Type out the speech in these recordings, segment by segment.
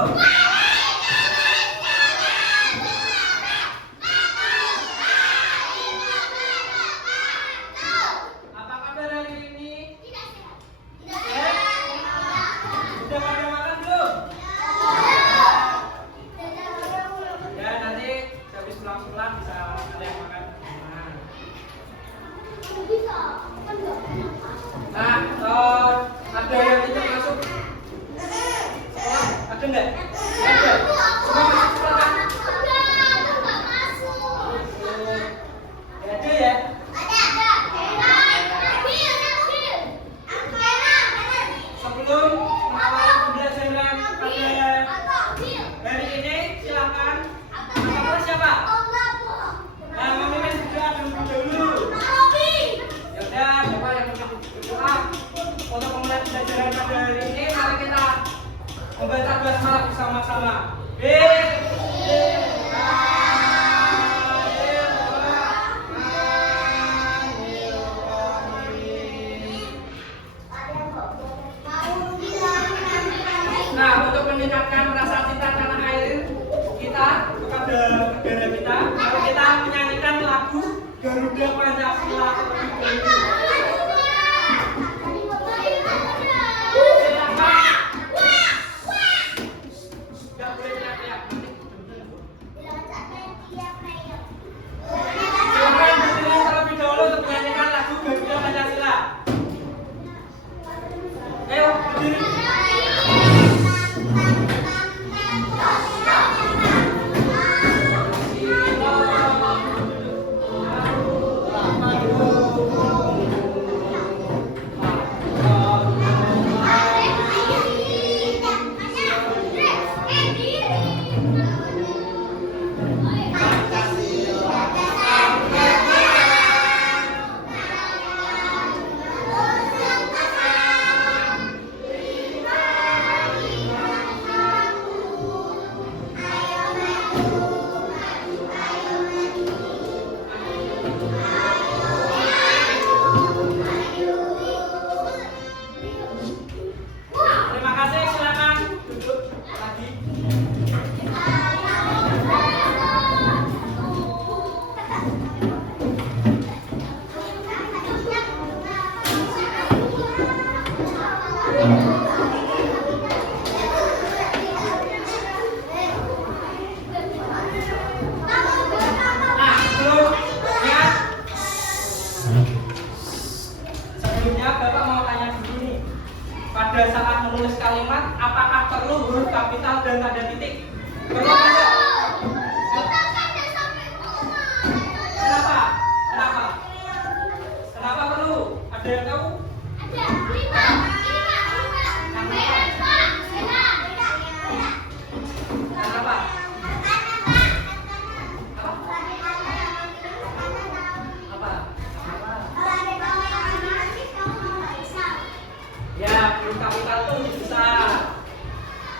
Apa kabar hari ini? Sehat? Sudah pada makan belum? Ya, nanti habis pulang-pulang bisa kalian makan. Nah, ada yang tidak masuk sekolah? Ada nggak? Ada. Semua masuk sekolah kan? Ada ya? Sebelum mengawali pembelajaran pada hari ini, silakan. Nama siapa? Nah, memimpin juga dulu. Ya udah, Bapak yang berdoa untuk memulai pembelajaran pada hari ini. Mari kita membaca basmalah bersama-sama. Nah, untuk meningkatkan rasa cinta tanah air kita kepada negara kita, mari kita menyanyikan lagu Garuda Pancasila terlebih dahulu. Tidak boleh teriak-teriak. Silakan berdiri terlebih dahulu untuk menyanyikan lagu Garuda Pancasila. Ayo berdiri. Terima kasih, silakan duduk lagi. Nah, sebelumnya Bapak mau tanya dulu nih. Pada saat menulis kalimat, apakah perlu huruf kapital dan tanda titik? Perlu apa enggak? Kenapa? Kenapa? Kenapa perlu? Ada yang tahu? Kenapa? Apa? Ya, huruf kapital itu besar.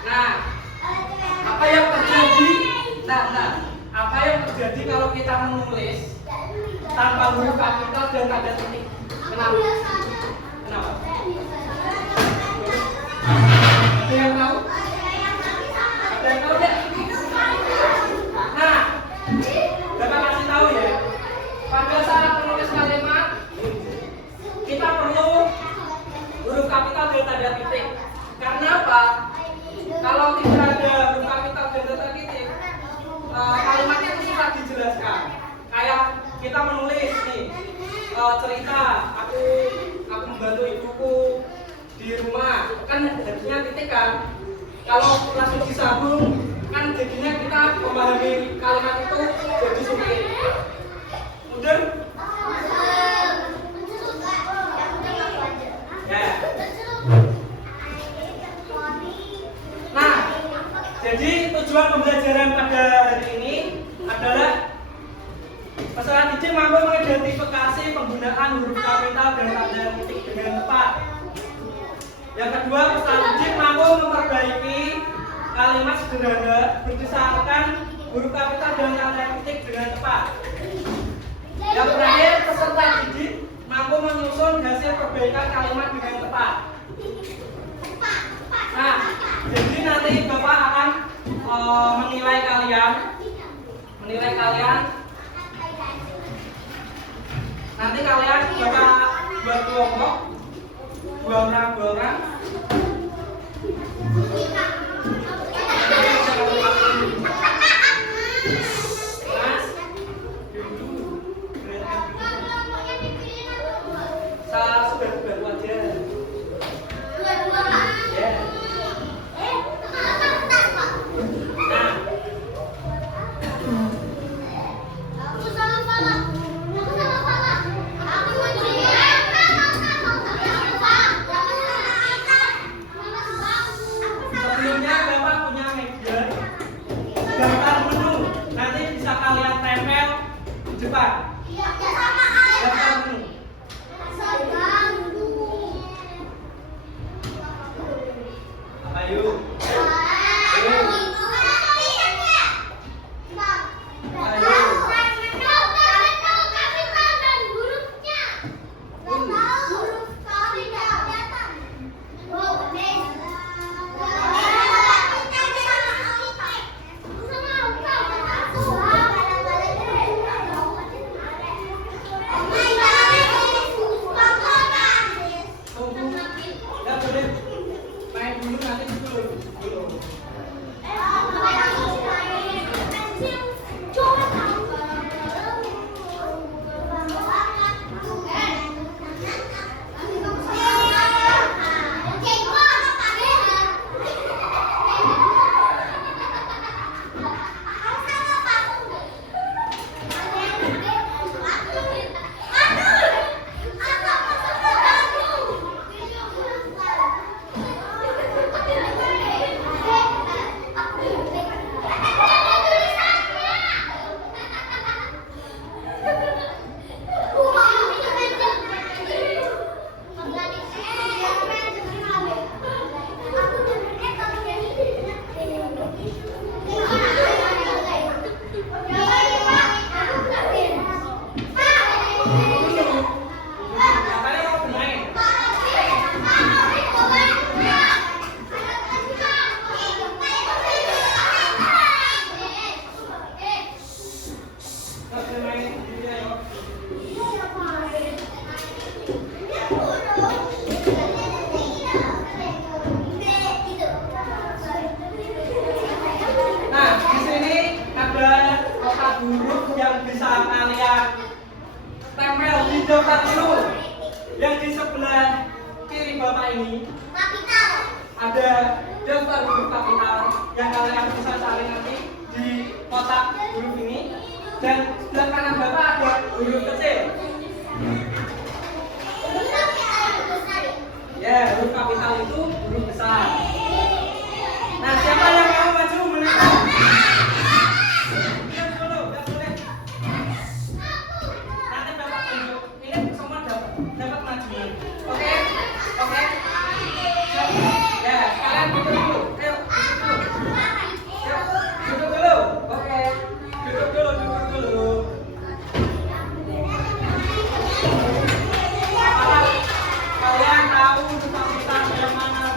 Nah, apa yang terjadi? Apa yang terjadi kalau kita menulis tanpa huruf kapital dan tanda titik? Kenapa? Kenapa? Ada yang tahu? Ada yang tahu ya? Nah, Bapak kasih tahu ya. Pada saat menulis kalimat, kita perlu huruf kapital dan tanda titik. Karena apa? Kalau tidak ada huruf kapital dan tanda titik, kalimatnya itu susah dijelaskan. Kayak kita menulis nih cerita, aku membantu ibuku di rumah, kan harusnya titik kan. Kalau langsung disambung, kan jadinya kita memahami kalimat itu jadi sulit. Mudah? Ya. Nah, jadi tujuan pembelajaran pada hari ini adalah peserta didik mampu mengidentifikasi penggunaan huruf kapital dan tanda titik dengan tepat. Yang kedua, peserta didik mampu memperbaiki kalimat sederhana berdasarkan huruf kapital dan tanda titik dengan tepat. Yang terakhir, peserta didik mampu menyusun hasil perbaikan kalimat dengan tepat. Nah, jadi nanti Bapak akan menilai kalian. Nanti kalian bapak buat kelompok, dua orang. Baru aja. Ya. Sebelumnya Bapak punya meja daftar menu, nanti bisa kalian tempel di depan. Daftar menu. Ayo. daftar dulu. Yang di sebelah kiri Bapak ini Kapital. ada daftar huruf kapital yang kalian bisa cari nanti di kotak huruf ini. Dan sebelah kanan Bapak ada huruf kecil. Huruf kapital yang besar. Ya, huruf kapital itu huruf besar. Nah, siapa yang mau maju menekan? Nanti Bapak tunjuk. Ini semua dapat majuan. Oke? Oke? Ya, kalian duduk dulu. Ayo, duduk dulu. Yuk, duduk dulu. Oke. Duduk dulu. Apakah kalian tahu huruf kapital yang mana?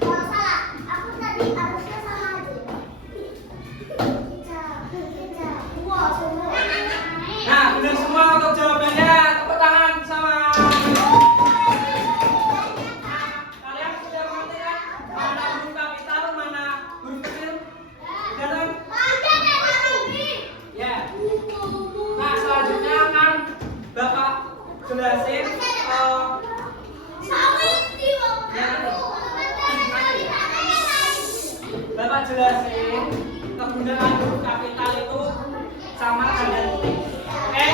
Oh, salah. Aku tadi harusnya sama aja. Wah, semua. Nah, benar semua untuk jawabannya. Tepuk tangan sama. Kalian sudah mengerti kan? Mana huruf kapital, mana huruf kecil? Sudah kan? Ya. Nah, selanjutnya akan Bapak jelasin Bapak jelasin kegunaan huruf kapital itu sama tanda titik. Oke?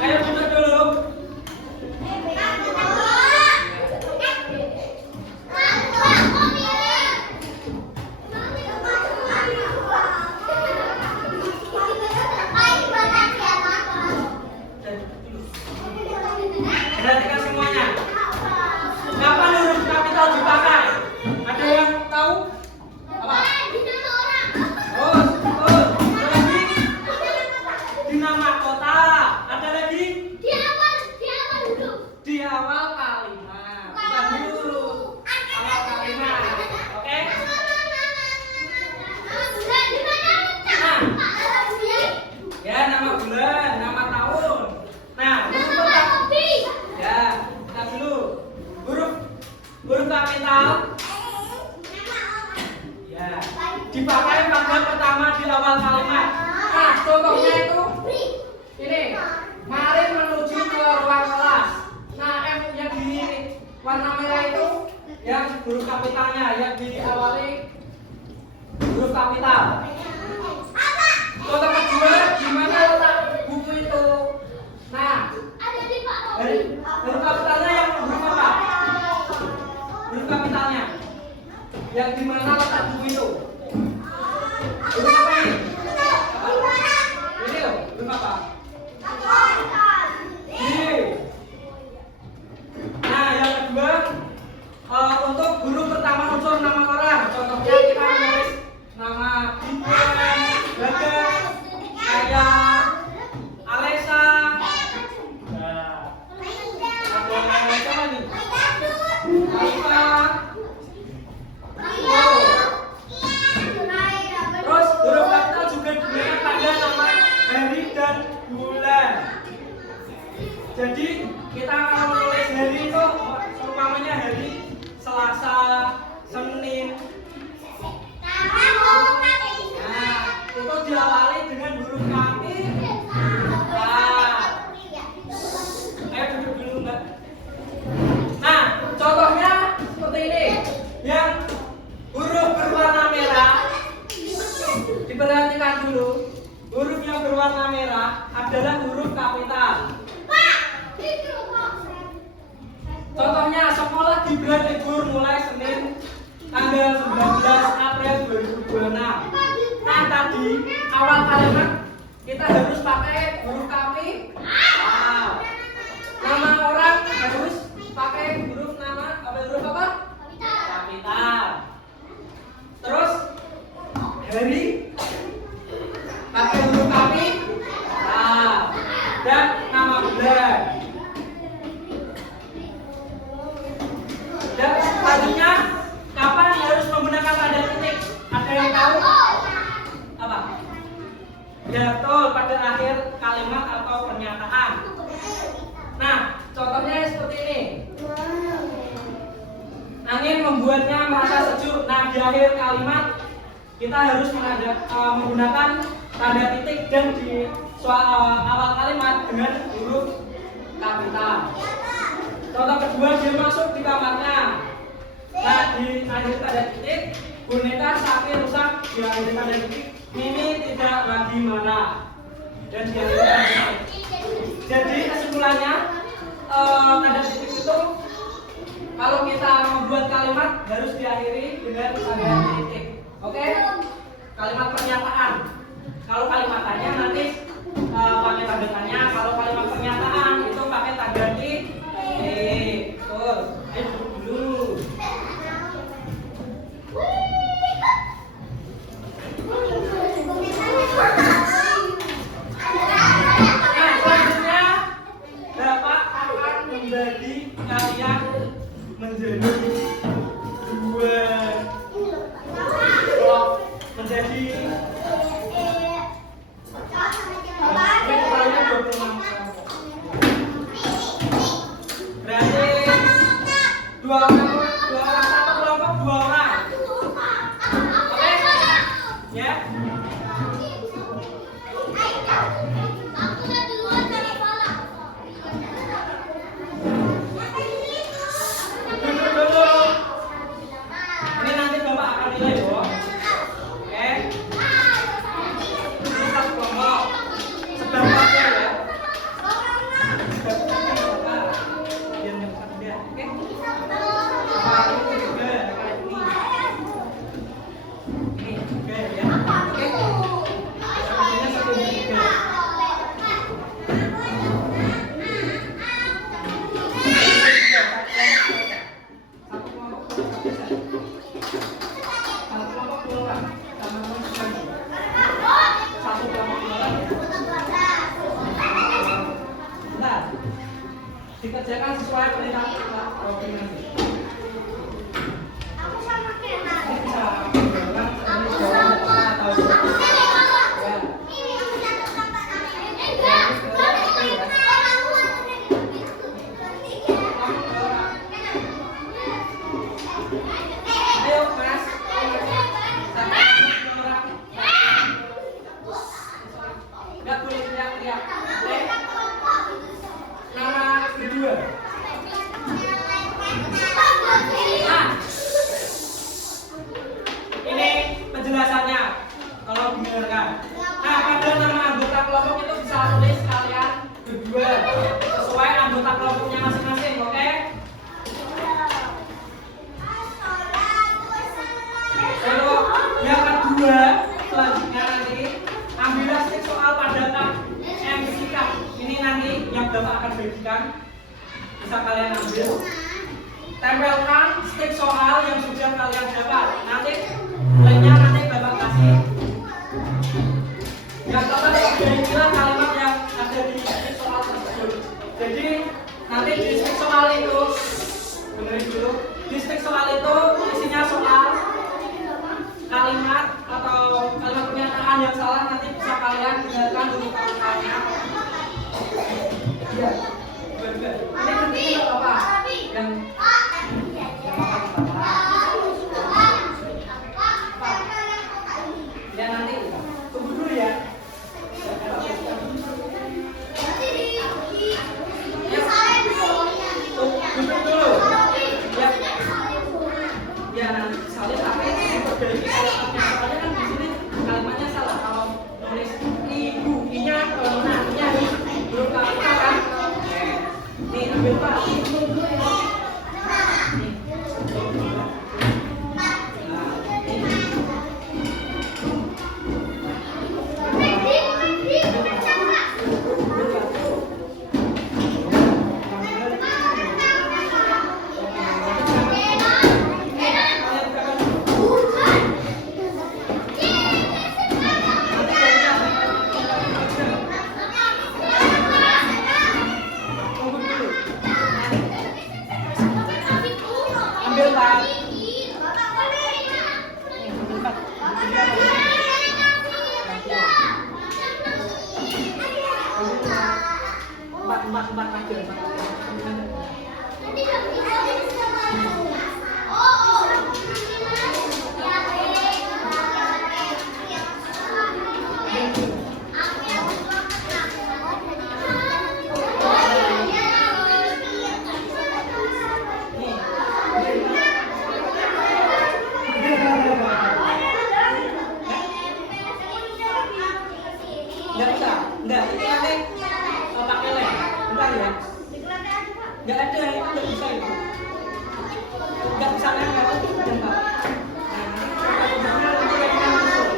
Ayo duduk dulu. Perhatikan semuanya. Kapan huruf kapital dipakai? Ada yang tahu? Apa? Oh, oh. Lagi di nama kota. Ada lagi di awal kalimat. Bukan dulu. Awal kalimat. Oke? Ya, nama bulan, nama tahun. Nah, huruf pertama. Ya, kita dulu. Huruf kapital. Ya, dipakai pada pertama di awal kalimat. Nah, contohnya itu ini. Mari menuju ke ruang kelas. Nah, M yang di warna merah itu yang huruf kapitalnya, yang diawali huruf kapital. Contoh kedua, gimana letak buku itu? Nah, huruf kapitalnya yang huruf apa? Huruf kapitalnya yang dimana letak buku itu? Huruf apa ini? Ini loh, huruf apa? Ini. Nah, yang kedua, untuk huruf pertama unsur nama orang. Contohnya kita menulis nama Gibran, Bagas, saya, Alesa. Nah, ada yang lain apa nih? Alfa. Terus huruf kapital juga digunakan pada nama hari dan bulan. Jadi kita kalau menulis hari itu umpamanya hari Selasa, Senin. Nah, itu diawali dengan huruf kapital. Ayo duduk dulu, Mbak. Nah, contohnya seperti ini. Yang huruf berwarna merah, diperhatikan dulu. Huruf yang berwarna merah adalah huruf kapital. Contohnya sekolah Gibran libur mulai Senin tanggal 19 April 2026. Nah, tadi awal kalimat kita harus pakai huruf kapital. Nama orang harus pakai huruf nama huruf apa? Kapital. Terus hari pakai huruf kapital. Dan nama bulan. Dan selanjutnya kapan harus menggunakan tanda titik? Ada yang tahu? Apa? Ya betul, pada akhir kalimat atau pernyataan. Nah, contohnya seperti ini. Angin membuatnya merasa sejuk. Nah, di akhir kalimat kita harus menggunakan tanda titik dan di awal kalimat dengan huruf kapital. Contoh kedua, dia masuk di kamarnya. Nah, di akhir tanda titik, boneka sapi rusak. Di akhir tanda titik, Mimi tidak lagi marah. Dan di akhir tanda titik. Jadi kesimpulannya, tanda titik itu kalau kita membuat kalimat harus diakhiri dengan tanda titik. Oke? Kalimat pernyataan. Kalau kalimatannya nanti pakai tanda tanya. Kalau kalimat pernyataan itu pakai tanda di. Betul. Dulu. Selanjutnya Bapak akan membagi kalian menjadi dua kelompok, menjadi berarti dua orang satu kelompok, dua orang. Oke? Ya. Duduk dulu. Ini nanti Bapak akan nilai loh. Oke? Ini satu kelompok. Sebenarnya ya. Biar nggak bisa dia. Oke? Ini juga kayak ini. Ini juga ya. Oke? Satunya satunya juga. Satu kelompok bisa. Satu kelompok dua orang. Sama teman-teman. Satu kelompok dua orang ya. Bentar. Dikerjakan sesuai perintah kita koordinasi. Ini bisa berjalan ini jalan atau ya. Ayo Mas. Satu orang. Nggak boleh teriak-teriak. Oke? Nama kedua. Nah, ini penjelasannya kalau dengarkan. Nah, pada nama anggota kelompok itu bisa tulis kalian berdua sesuai anggota kelompoknya masing-masing, oke? Lalu yang kedua selanjutnya nanti ambillah stik soal pada tab MCK. Ini nanti yang Bapak akan bagikan, bisa kalian ambil. Tempelkan stik soal yang sudah kalian dapat. Nanti lainnya nanti Bapak kasih. Yang Bapak inilah kalimat yang ada di stik soal tersebut. Jadi nanti di stik soal itu, dengerin dulu. Di stik soal itu isinya soal, kalimat atau kalimat pernyataan yang salah nanti bisa kalian tinggalkan dulu kalimatnya. Ya, benar. Ini penting apa? Yang ya nanti tunggu dulu ya. Duduk dulu. Ya. Ya nanti salin tapi diperbaiki kalimatnya. Soalnya kan di sini kalimatnya salah. Kalau nulis ibu, inya mana? Inya belum kalimat kan? Nih ambil Pak. Empat aja. Enggak bisa, enggak. Ini nanti pakai lem. Bentar ya. Enggak ada, itu enggak bisa itu. Enggak bisa lem kalau jambak. Nah, nanti masuk.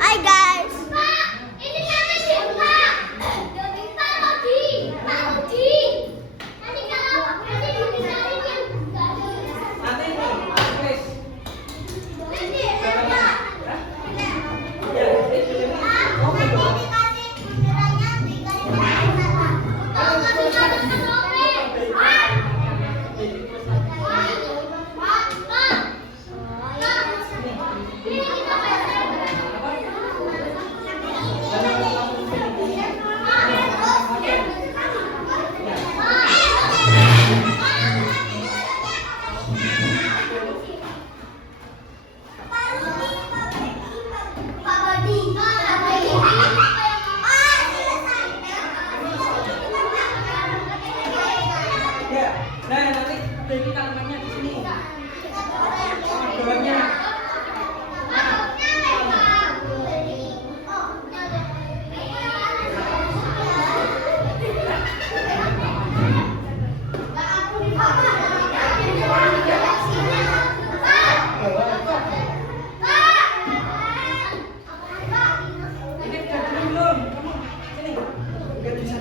Hai guys. Ini kami siapa? Jadi parodi. Parodi. Nanti kalau nanti dibicarain yang Nanti nih, Chris. nanti Ya, nah nanti bagi kalimatnya di sini. Doanya. Ini udah belum? Sini. Udah bisa.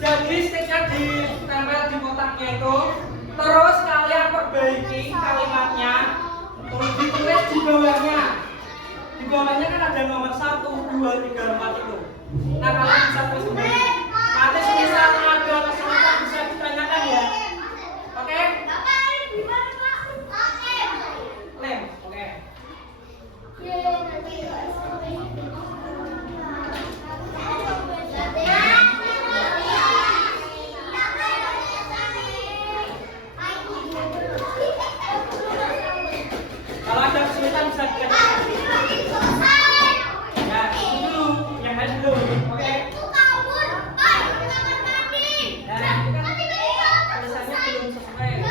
Jadi stiker ditempel di kotaknya itu, terus kalian perbaiki kalimatnya, terus ditulis di bawahnya. Di bawahnya kan ada nomor 1, 2, 3, 4 itu. Nah kalian bisa tulis kembali. Nanti semisal ada kesulitan bisa ditanyakan ya. Oke? Lem, oke. Kalau ada kesulitan bisa ditanyakan. Ya, itu dulu, yang lain dulu. Oke? Nah, ini kan tulisannya belum sesuai.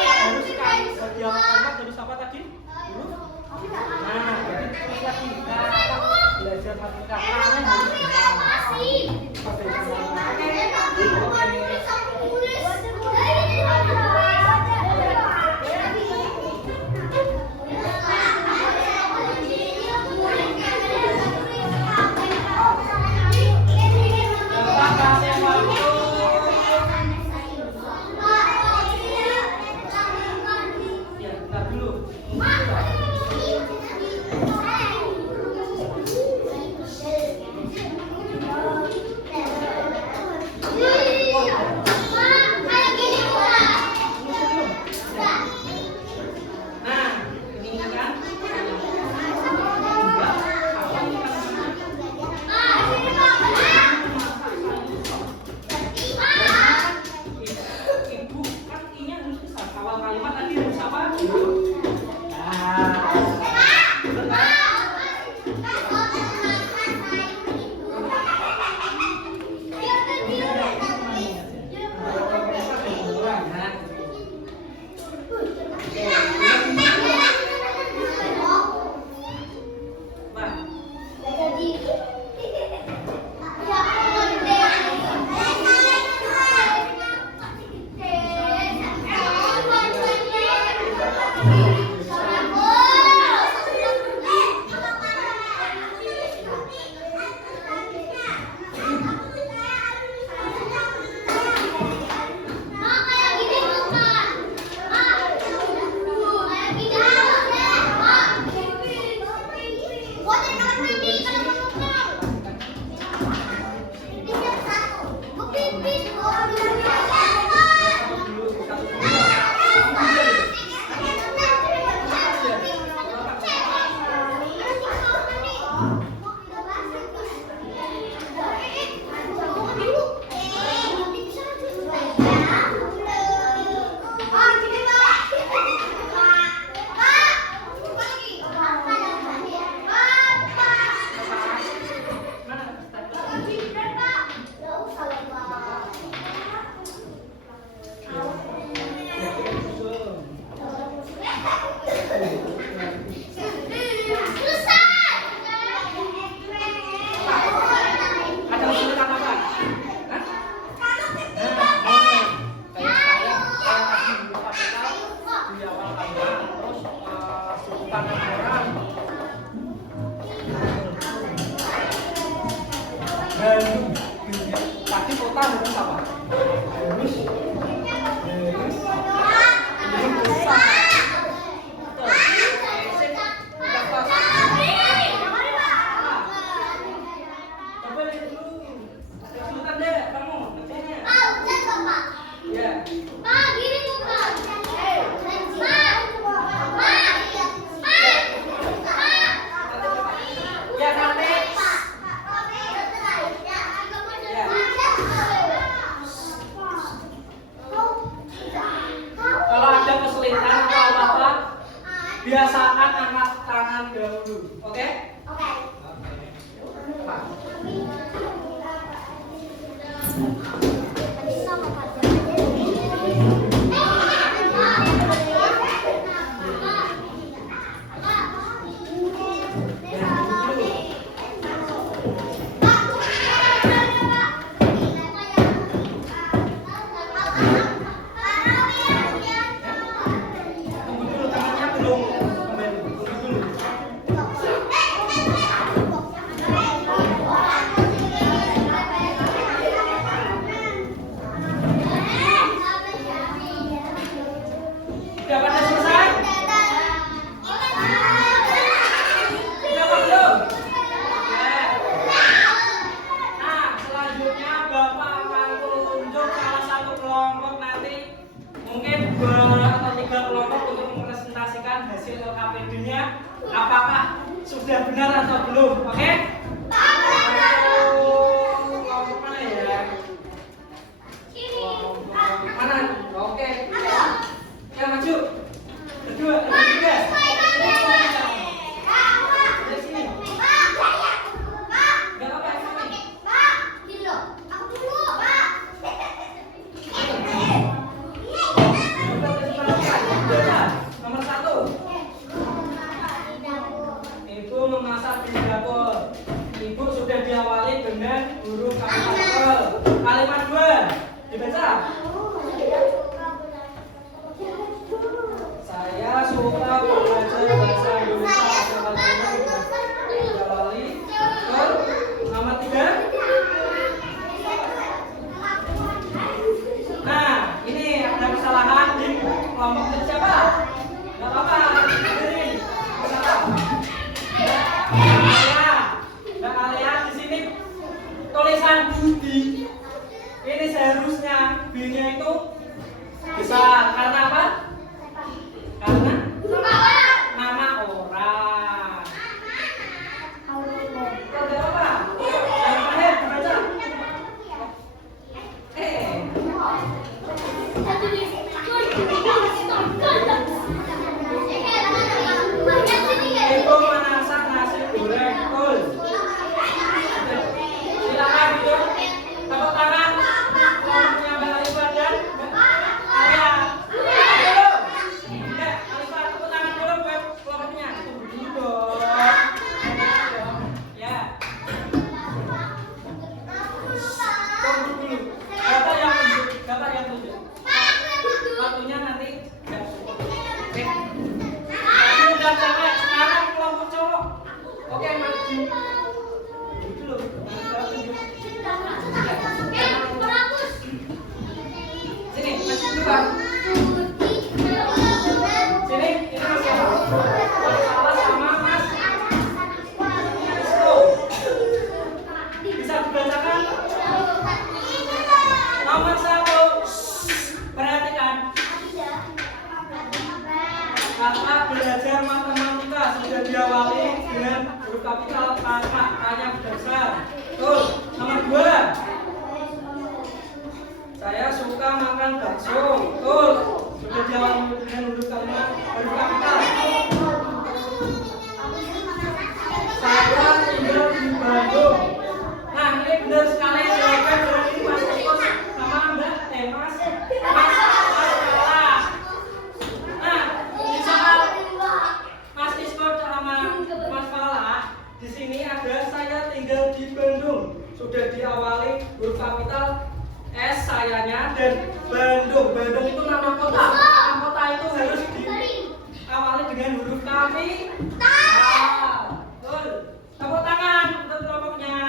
Harus sekali setiap kalimat harus apa tadi? Huruf. Nah, jadi terus lagi kita belajar matematika. Caranya harus ya, bentar dulu. Tadi kota bukan apa? Terus biasakan angkat tangan dahulu, oke? Hasil LKPD-nya apakah sudah benar atau belum, oke? Kelompok mana ya? Kelompok mana? Oke. Ya maju. Kedua, ketiga. Di sini. Enggak apa-apa sini. Nomor 1. Ibu memasak di dapur. Ibu sudah diawali dengan huruf kapital. Kalimat 2 dibaca. Saya suka belajar bahasa Indonesia. Diawali. Nomor 3. Nah, ini ada kesalahan di kelompok siapa? Gak apa-apa. Mbak Alia di sini tulisan Budi ini seharusnya B-nya itu besar karena apa? Karena nama orang. Tidak apa? Yang terakhir dibaca. Ibu masak nasi goreng kol. Silakan itu. Tepuk tangan. Kelompoknya Mbak Alifah dan Alia. Dulu. Ya, Alifah tepuk tangan dulu buat kelompoknya. Tunggu dulu dong. Ya. Tunggu dulu. Bapak yang tunjuk. Waktunya nanti enggak cukup. Oke. Udah sampai sekarang kelompok cowok. Oke, maju. Dulu. Sini, maju dulu, Bang. Sini, ini Mas. Salah sama Mas. kapital, K-nya besar. Betul. Nomor 2. Saya suka makan bakso. Betul. Sudah jawab dengan huruf kalimat huruf kapital. Saya tinggal di Bandung. Nah, ini benar sekali jawaban dari Mas Iko sama Mbak Mas salah. Nah, di soal Mas Iko sama Mas Fala, di sini ada saya tinggal di Bandung. Sudah diawali huruf kapital S sayanya dan Bandung. Bandung itu nama kota. Nama kota itu harus diawali dengan huruf kapital. Betul. Tepuk tangan untuk kelompoknya.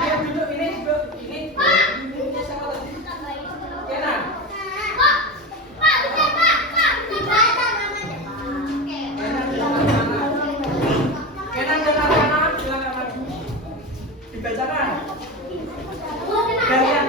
Ayo duduk ini duduk ini. Siapa tadi? Kenan. Kenan dan anak-anak silakan maju. Dibacakan. Gantian.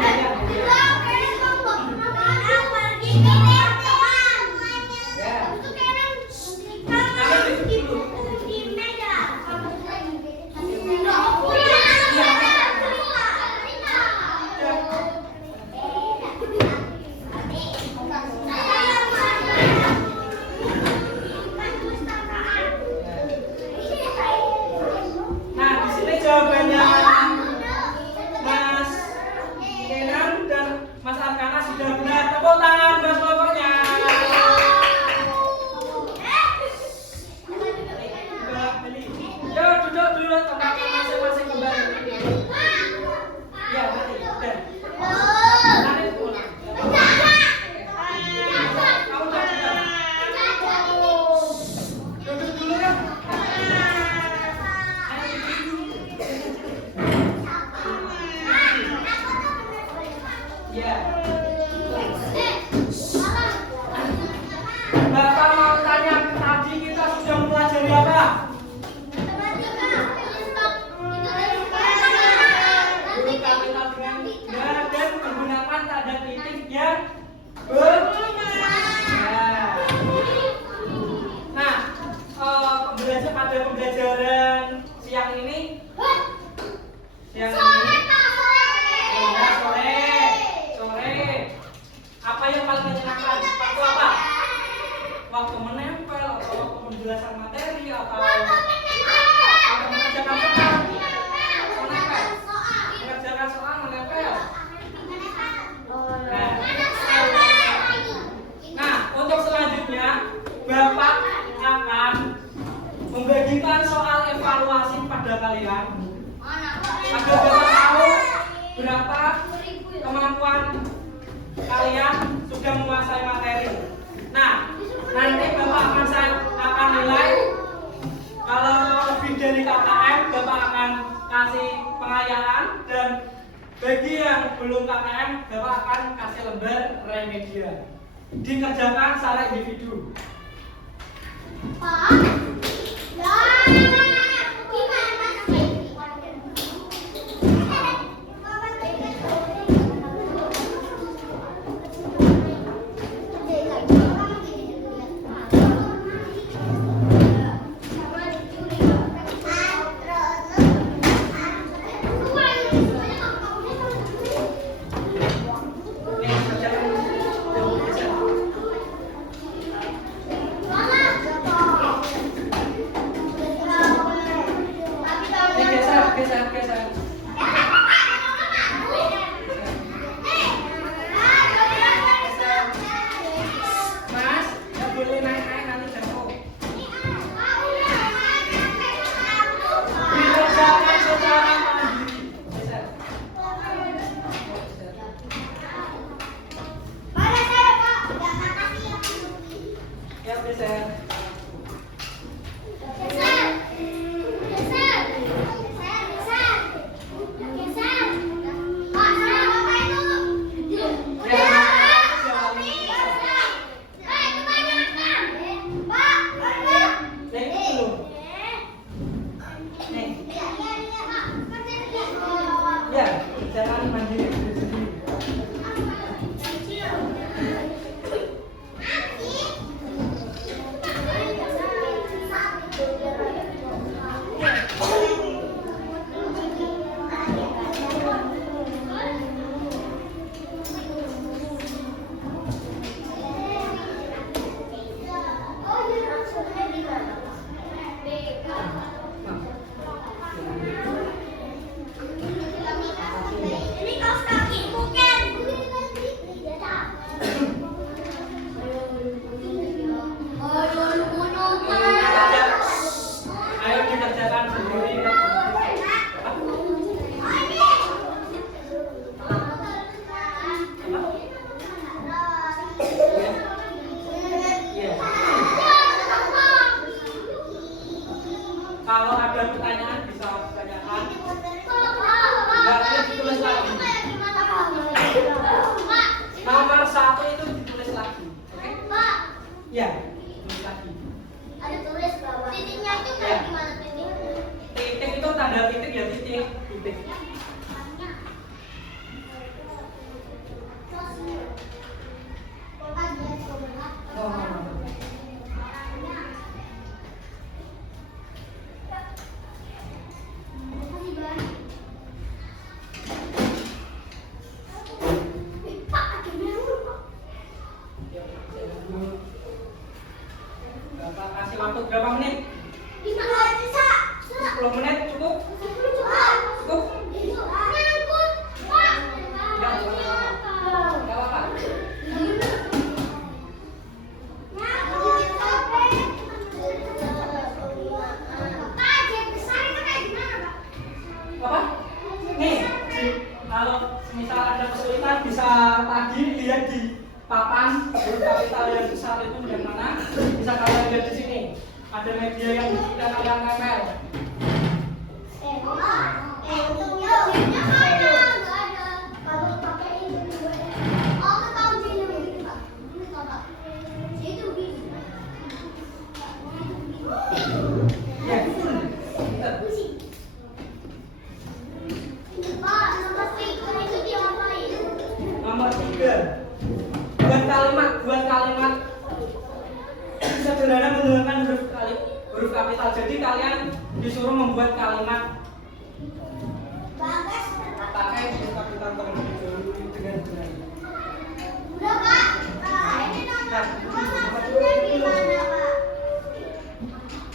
Nah, di sini jawabannya Mas Kenan dan Mas Arkana sudah benar. Tepuk tangan buat kelompoknya. Yo, duduk dulu tempat masing-masing kembali. Ya, nanti. Nanti pulang. Kamu tak juga. Duduk dulu ya. Ya. Bapak mau tanya, tadi kita sudah mempelajari apa? Huruf kapital dengan ya dan menggunakan tanda titik yang benar. Nah, pada pembelajaran siang ini ya, sore. Apa yang paling menyenangkan? Waktu apa? Waktu menempel atau waktu penjelasan materi atau mengerjakan soal? Menempel. Mengerjakan soal menempel. Nah, untuk selanjutnya Bapak akan membagikan soal evaluasi pada kalian agar Bapak tahu berapa kemampuan kalian sudah menguasai materi. Nah, nanti Bapak akan nilai. Kalau lebih dari KKM, Bapak akan kasih pengayaan, dan bagi yang belum KKM, Bapak akan kasih lembar remedial. Dikerjakan secara individu. Kalau ada pertanyaan bisa ditanyakan. Berarti ditulis lagi. Nomor 1 itu ditulis lagi. Oke? Ya, tulis lagi. Ada tulis bahwa titiknya itu kayak gimana titik? Titik itu tanda titik ya titik. Titik. Kasih waktu berapa menit? 10 menit cukup? Cukup? Enggak apa-apa. Apa? Nih, kalau misal ada kesulitan bisa tadi lihat di papan huruf kapital yang besar itu yang mana? Bisa kalian lihat di sini. Ada media yang bisa kalian tempel. Ya, betul. Betul. Nomor 3. Buat kalimat sederhana menggunakan huruf kapital. Jadi kalian disuruh membuat kalimat pakai huruf kapital terlebih dahulu dengan benar.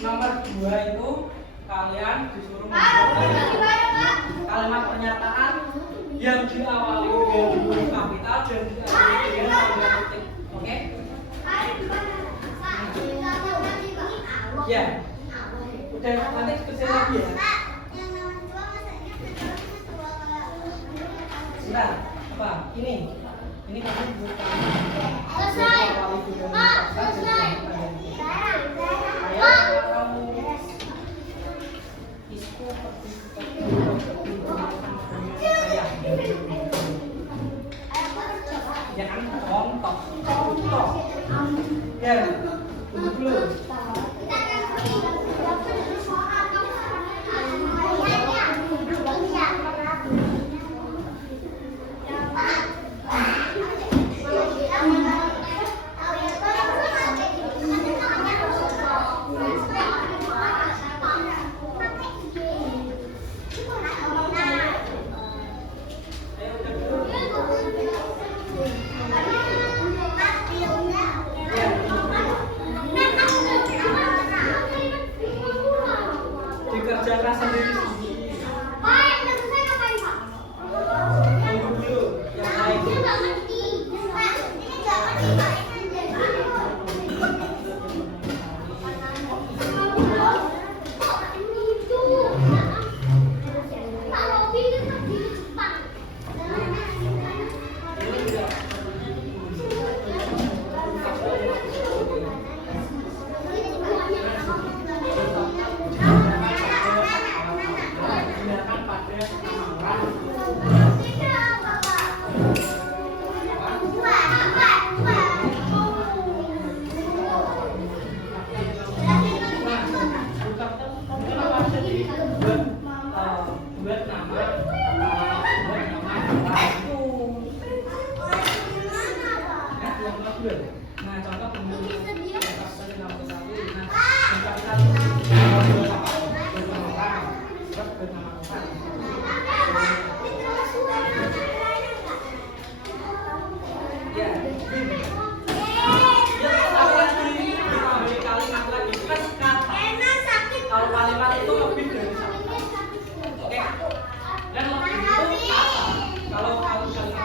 Nomor 2 itu kalian disuruh membuat kalimat pernyataan yang diawali dengan huruf kapital dan diakhiri dengan kalimat titik. Oke? Ya. Udah nanti kerja lagi ya. Sebentar. Apa? Ini kamu bukan. Selesai. Ya kan contoh. Ya, tunggu dulu. Dikerjakan sendiri. Tunggu dulu. Yang lain. Nah, contoh kemudian kalau kalimat itu lebih dari satu. Oke. Dan lebih itu kata. Kalau kalimat itu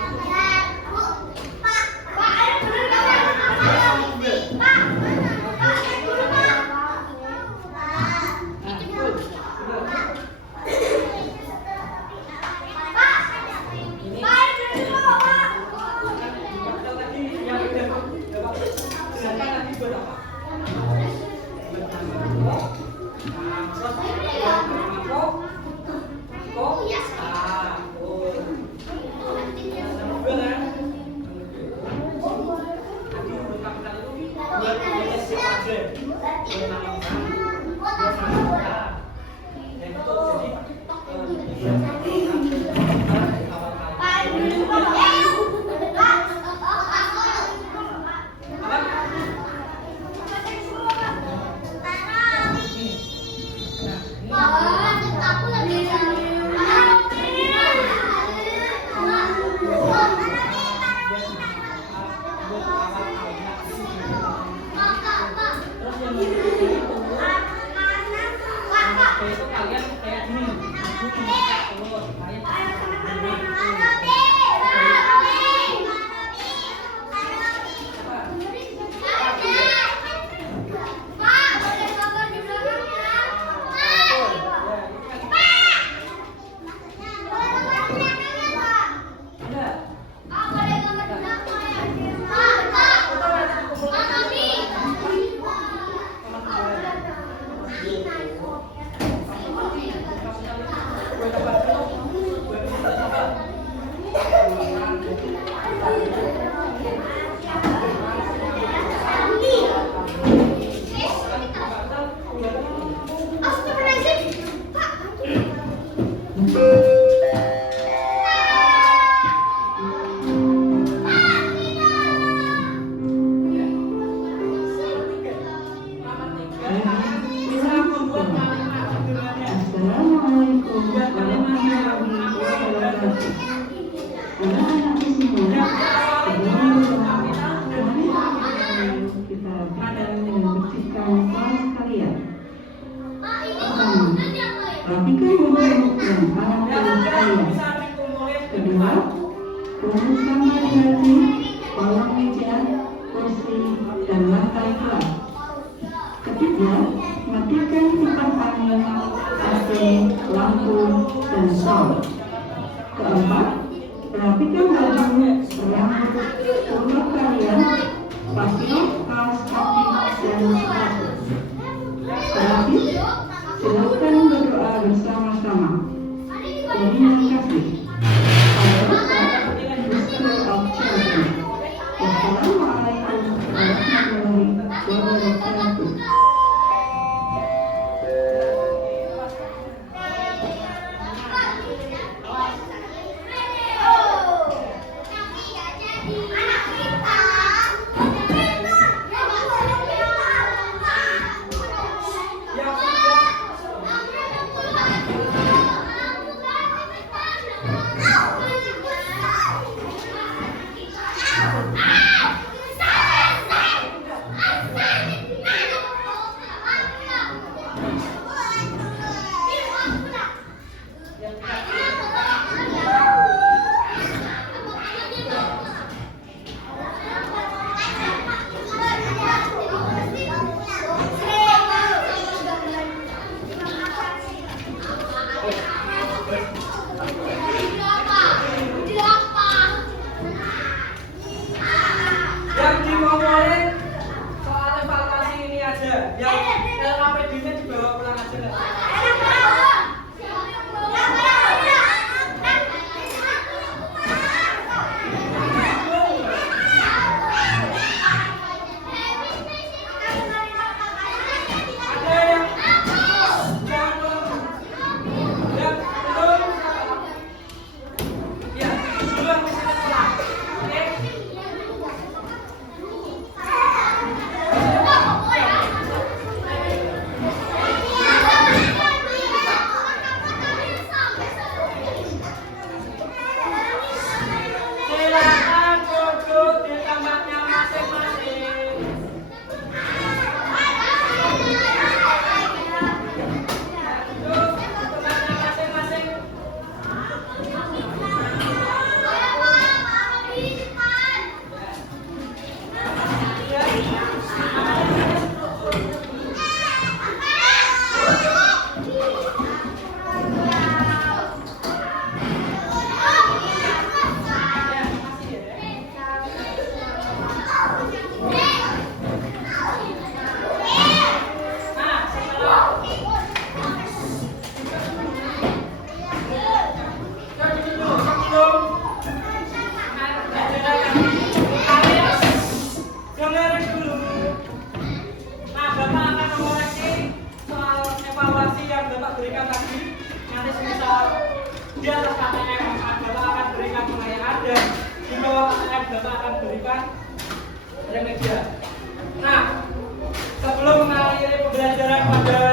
Di atas KTM Bapak akan berikan pengayaan dan di bawah KTM Bapak akan berikan remedia. Nah, sebelum mengakhiri pembelajaran pada